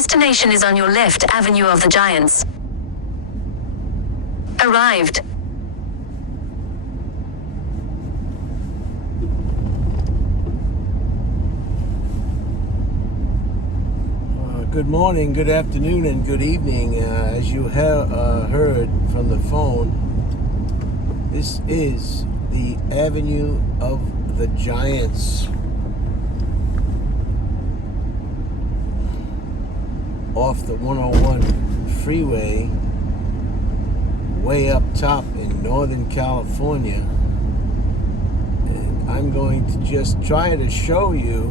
destination is on your left, Avenue of the Giants. Arrived. Good morning, good afternoon, and good evening. As you have heard from the phone, this is the Avenue of the Giants. Off the 101 freeway, way up top in Northern California. And I'm going to just try to show you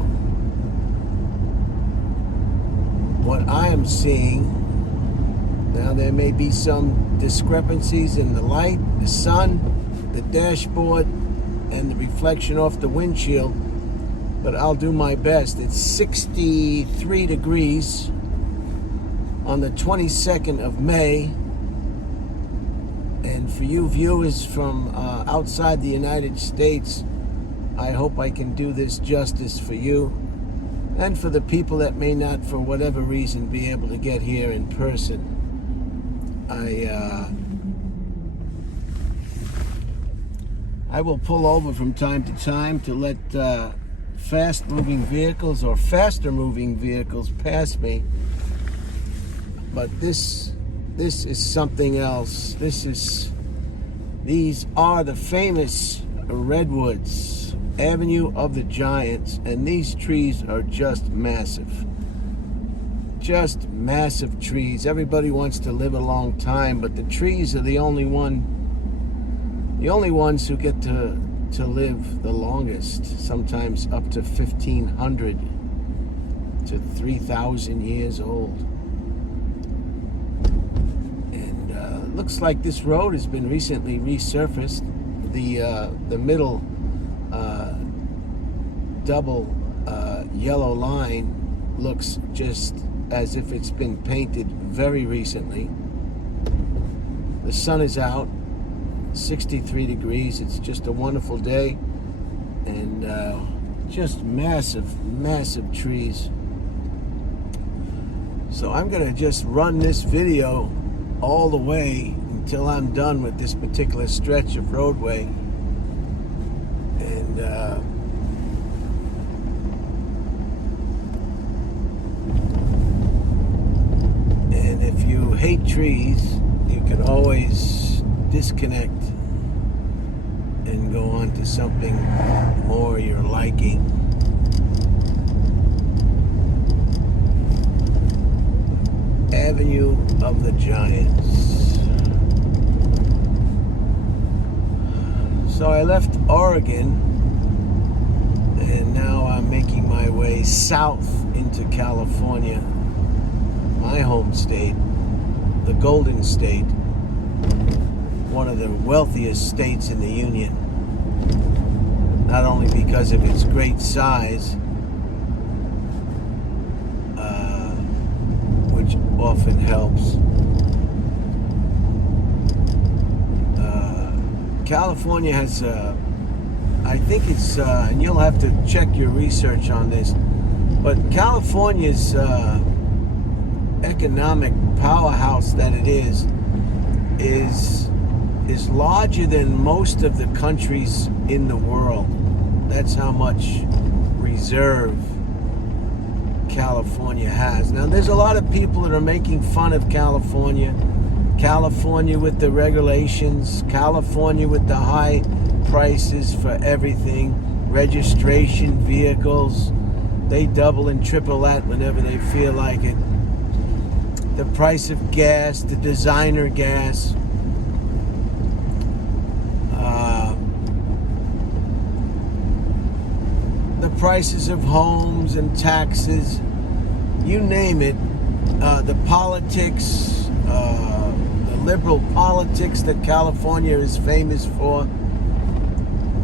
what I am seeing. Now, there may be some discrepancies in the light, the sun, the dashboard, and the reflection off the windshield, but I'll do my best. It's 63 degrees on the 22nd of May, and for you viewers from outside the United States, I hope I can do this justice for you. And for the people that may not, for whatever reason, be able to get here in person, I will pull over from time to time to let fast-moving vehicles or faster-moving vehicles pass me. But this is something else. These are the famous redwoods, Avenue of the Giants, and these trees are just massive. Just massive trees. Everybody wants to live a long time, but the trees are the only ones who get to live the longest, sometimes up to 1,500 to 3,000 years old. And looks like this road has been recently resurfaced. The middle double yellow line looks just as if it's been painted very recently. The sun is out, 63 degrees. It's just a wonderful day, and just massive trees. So I'm gonna just run this video all the way until I'm done with this particular stretch of roadway. And if you hate trees, you can always disconnect and go on to something more your liking. Avenue of the Giants. So I left Oregon, and now I'm making my way south into California, my home state, the Golden State, one of the wealthiest states in the Union, not only because of its great size, which often helps. California has, I think it's, and you'll have to check your research on this, but California's economic powerhouse that it is larger than most of the countries in the world. That's how much reserve California has. Now, there's a lot of people that are making fun of California with the regulations, California with the high prices for everything, registration, vehicles. They double and triple that whenever they feel like it. The price of gas, the designer gas. The prices of homes and taxes, you name it. The politics, the liberal politics that California is famous for.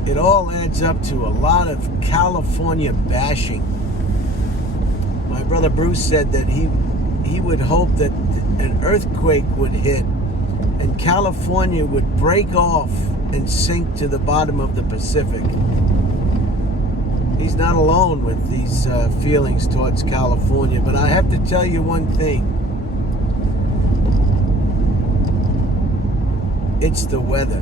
It all adds up to a lot of California bashing. My brother Bruce said that he would hope that an earthquake would hit and California would break off and sink to the bottom of the Pacific. he's not alone with these feelings towards California. But I have to tell you one thing. It's the weather.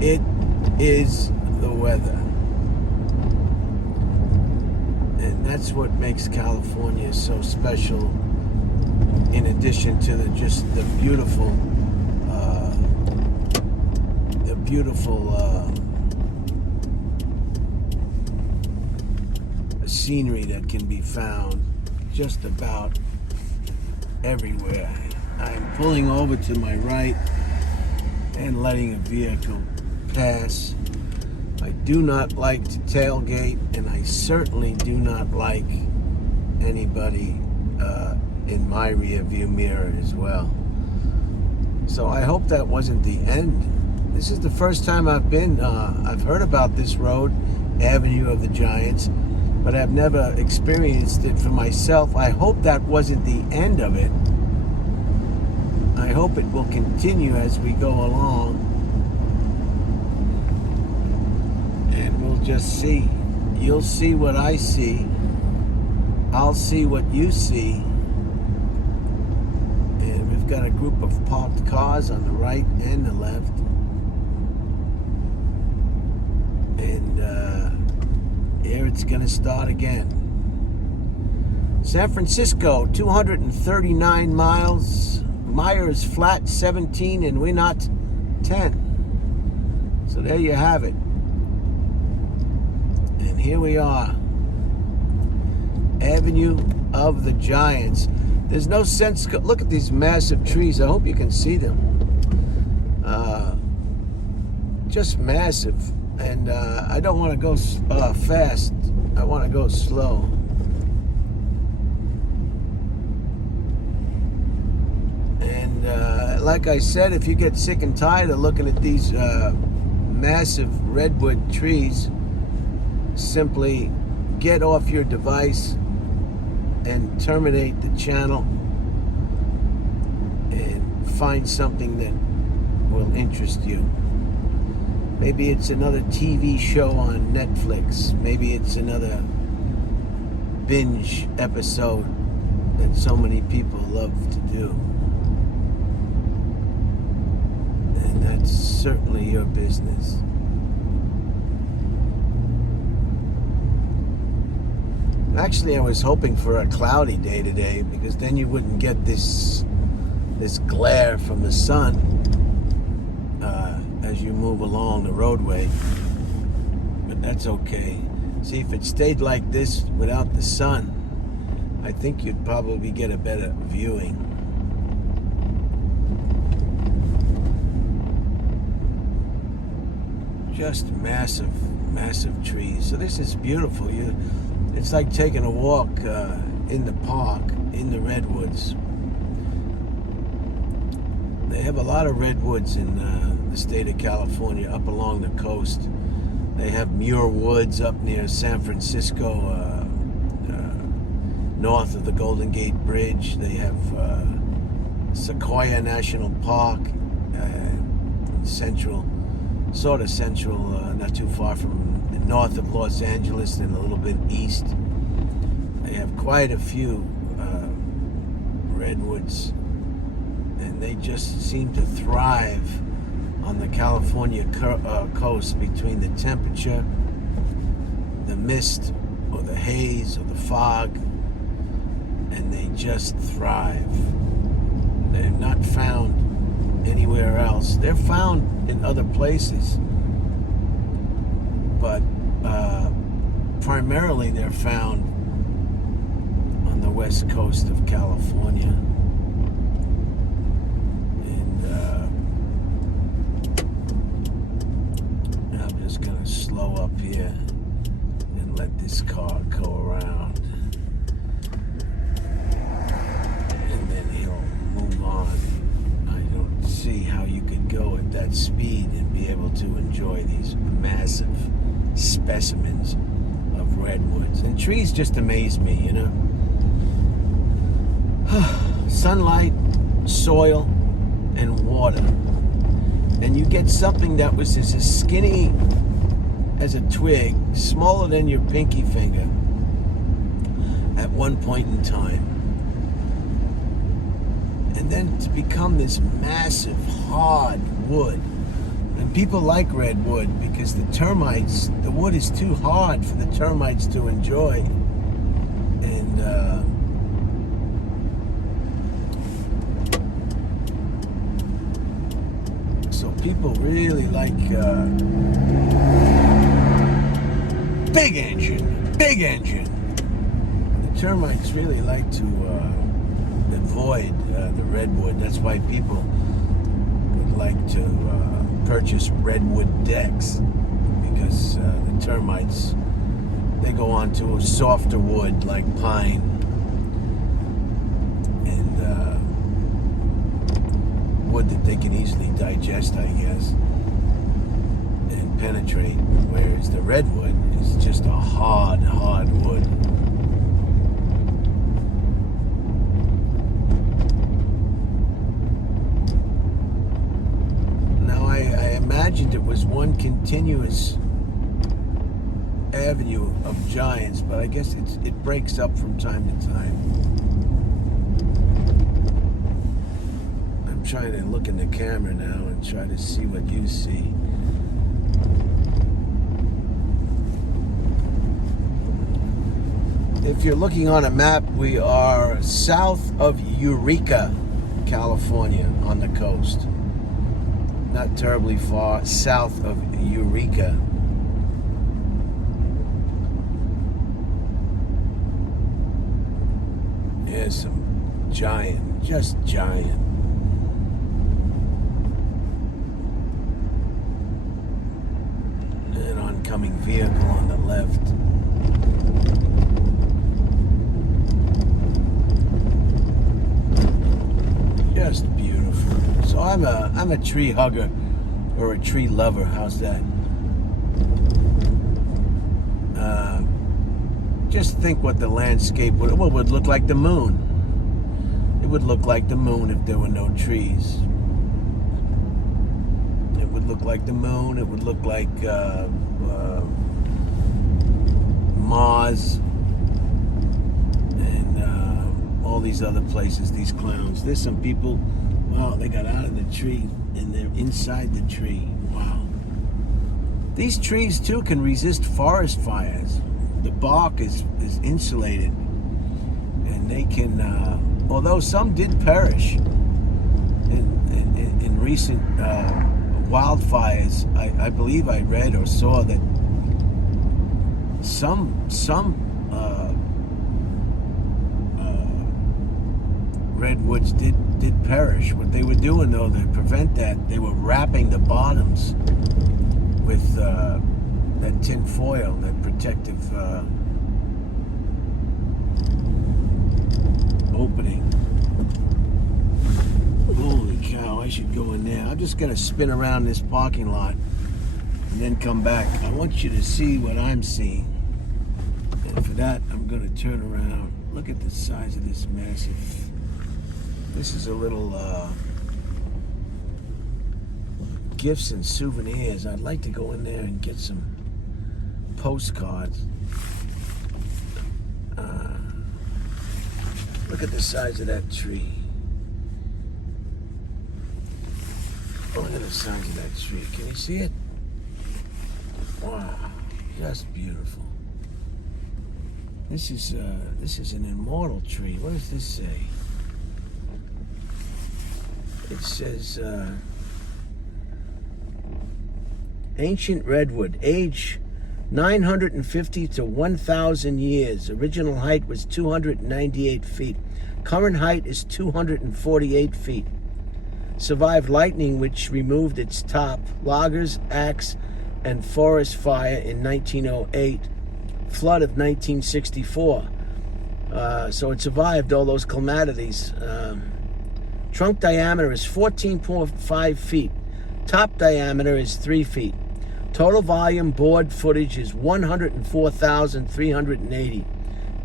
It is the weather. And that's what makes California so special, in addition to the beautiful scenery that can be found just about everywhere. I'm pulling over to my right and letting a vehicle pass. I do not like to tailgate, and I certainly do not like anybody in my rear view mirror as well. So I hope that wasn't the end. This is the first time I've heard about this road, Avenue of the Giants, but I've never experienced it for myself. I hope that wasn't the end of it. I hope it will continue as we go along. And we'll just see. You'll see what I see. I'll see what you see. And we've got a group of parked cars on the right and the left. And here it's going to start again. San Francisco, 239 miles. Myers flat 17 and Winot 10. So there you have it. And here we are. Avenue of the Giants. There's no sense. Look at these massive trees. I hope you can see them. Just massive. And I don't want to go fast. I want to go slow. Like I said, if you get sick and tired of looking at these massive redwood trees, simply get off your device and terminate the channel and find something that will interest you. Maybe it's another TV show on Netflix. Maybe it's another binge episode that so many people love to do. And that's certainly your business. Actually, I was hoping for a cloudy day today, because then you wouldn't get this glare from the sun as you move along the roadway. But that's okay. See, if it stayed like this without the sun, I think you'd probably get a better viewing. Just massive, massive trees. So this is beautiful. It's like taking a walk in the park, in the redwoods. They have a lot of redwoods in the state of California, up along the coast. They have Muir Woods up near San Francisco, north of the Golden Gate Bridge. They have Sequoia National Park, central, not too far from north of Los Angeles and a little bit east. They have quite a few redwoods, and they just seem to thrive on the California coast, between the temperature, the mist, or the haze, or the fog, and they just thrive. They're not found anywhere else. They're found in other places, but primarily they're found on the west coast of California. And I'm just going to slow up here and let this car go around, and then he'll move on. I don't see how you could go at that speed and be able to enjoy these massive specimens of redwoods. And trees just amaze me, you know. Sunlight, soil, and water. And you get something that was as skinny as a twig, smaller than your pinky finger at one point in time. And then to become this massive, hard wood. And people like redwood because the wood is too hard for the termites to enjoy. And so people really like big engine. The termites really like to avoid the redwood. That's why people would like to purchase redwood decks, because the termites, they go on to a softer wood like pine and wood that they can easily digest, I guess, and penetrate, whereas the redwood is just a hard wood. Imagined it was one continuous avenue of giants, but I guess it breaks up from time to time. I'm trying to look in the camera now and try to see what you see. If you're looking on a map, we are south of Eureka, California, on the coast. Not terribly far south of Eureka. There's some just giant. An oncoming vehicle on the left. Just beautiful. So I'm a tree hugger or a tree lover. How's that? Just think what the landscape would look like. The moon. It would look like the moon if there were no trees. It would look like the moon. It would look like Mars and all these other places. These clowns. There's some people. Wow, they got out of the tree and they're inside the tree. Wow. These trees too can resist forest fires. The bark is insulated, and they can. Although some did perish in recent wildfires, I believe I read or saw that some redwoods did perish. What they were doing, though, to prevent that, they were wrapping the bottoms with that tin foil, that protective opening. Holy cow, I should go in there. I'm just going to spin around this parking lot and then come back. I want you to see what I'm seeing. And for that, I'm going to turn around. Look at the size of this massive... This is a little gifts and souvenirs. I'd like to go in there and get some postcards. Look at the size of that tree. Look at the size of that tree. Can you see it? Wow, just beautiful. This is an immortal tree. What does this say? It says, ancient redwood, age 950 to 1,000 years. Original height was 298 feet. Current height is 248 feet. Survived lightning, which removed its top, loggers, axe, and forest fire in 1908, flood of 1964. So it survived all those calamities. Trunk diameter is 14.5 feet. Top diameter is 3 feet. Total volume board footage is 104,380.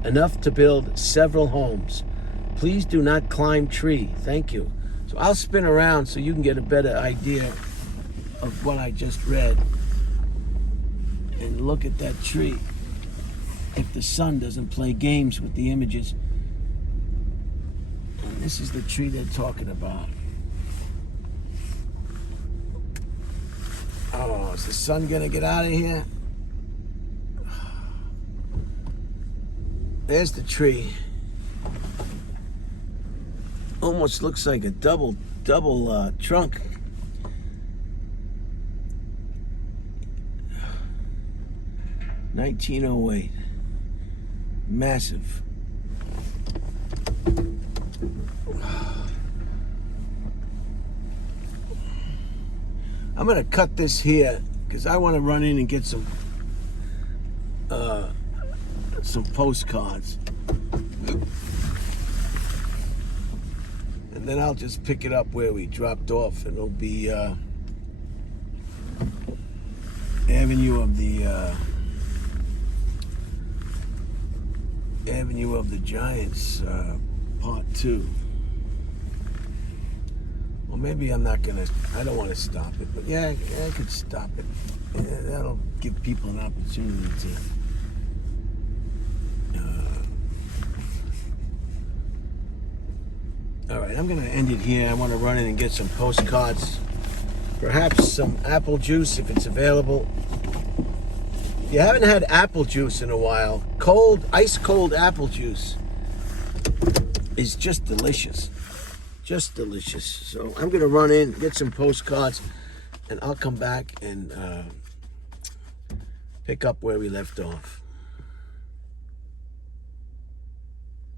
Enough to build several homes. Please do not climb tree. Thank you. So I'll spin around so you can get a better idea of what I just read. and look at that tree. If the sun doesn't play games with the images. And this is the tree they're talking about. Oh, is the sun gonna get out of here? There's the tree. Almost looks like a double trunk. $1908. Massive. I'm gonna cut this here because I want to run in and get some postcards, and then I'll just pick it up where we dropped off, and it'll be Avenue of the Giants, part 2. Well, maybe I'm not gonna. I don't want to stop it, but yeah, I could stop it. Yeah, that'll give people an opportunity to. All right, I'm gonna end it here. I want to run in and get some postcards, perhaps some apple juice if it's available. If you haven't had apple juice in a while, ice cold apple juice is just delicious. Just delicious. So I'm gonna run in, get some postcards, and I'll come back and pick up where we left off.